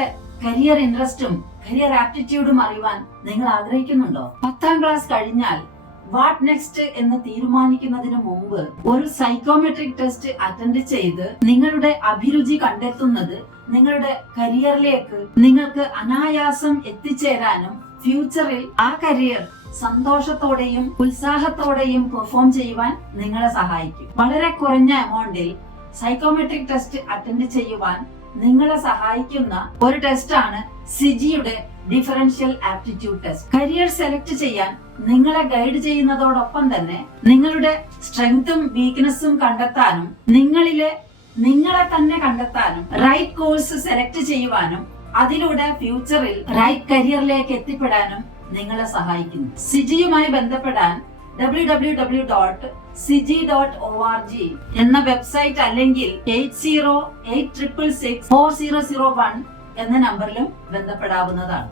നിങ്ങളുടെ career ഇൻട്രസ്റ്റും career ആപ്റ്റിറ്റ്യൂഡും അറിയുവാൻ നിങ്ങൾ ആഗ്രഹിക്കുന്നുണ്ടോ? 10ാം ക്ലാസ് കഴിഞ്ഞാൽ വാട്ട് നെക്സ്റ്റ് എന്ന് തീരുമാനിക്കുന്നതിന് മുമ്പ് ഒരു സൈക്കോമെട്രിക് ടെസ്റ്റ് അറ്റൻഡ് ചെയ്ത് നിങ്ങളുടെ അഭിരുചി കണ്ടെത്തുന്നത് നിങ്ങളുടെ കരിയറിലേക്ക് നിങ്ങൾക്ക് അനായാസം എത്തിച്ചേരാനും ഫ്യൂച്ചറിൽ ആ കരിയർ സന്തോഷത്തോടെയും ഉത്സാഹത്തോടെയും പെർഫോം ചെയ്യുവാൻ നിങ്ങളെ സഹായിക്കും. വളരെ കുറഞ്ഞ എമൗണ്ടിൽ സൈക്കോമെട്രിക് ടെസ്റ്റ് അറ്റൻഡ് ചെയ്യുവാൻ നിങ്ങളെ സഹായിക്കുന്ന ഒരു ടെസ്റ്റാണ് സിജിയുടെ differential aptitude test. Career select ചെയ്യാൻ നിങ്ങളെ ഗൈഡ് ചെയ്യുന്നതോടൊപ്പം തന്നെ നിങ്ങളുടെ സ്ട്രെങ്തും വീക്ക്നെസ്സും കണ്ടെത്താനും നിങ്ങളെ തന്നെ കണ്ടെത്താനും റൈറ്റ് കോഴ്സ് സെലക്ട് ചെയ്യുവാനും അതിലൂടെ ഫ്യൂച്ചറിൽ റൈറ്റ് കരിയറിലേക്ക് എത്തിപ്പെടാനും നിങ്ങളെ സഹായിക്കുന്നു. സിജിയുമായി ബന്ധപ്പെടാൻ www.cigi.org എന്ന വെബ്സൈറ്റ് അല്ലെങ്കിൽ 8086664001 എന്ന നമ്പറിലും ബന്ധപ്പെടാവുന്നതാണ്.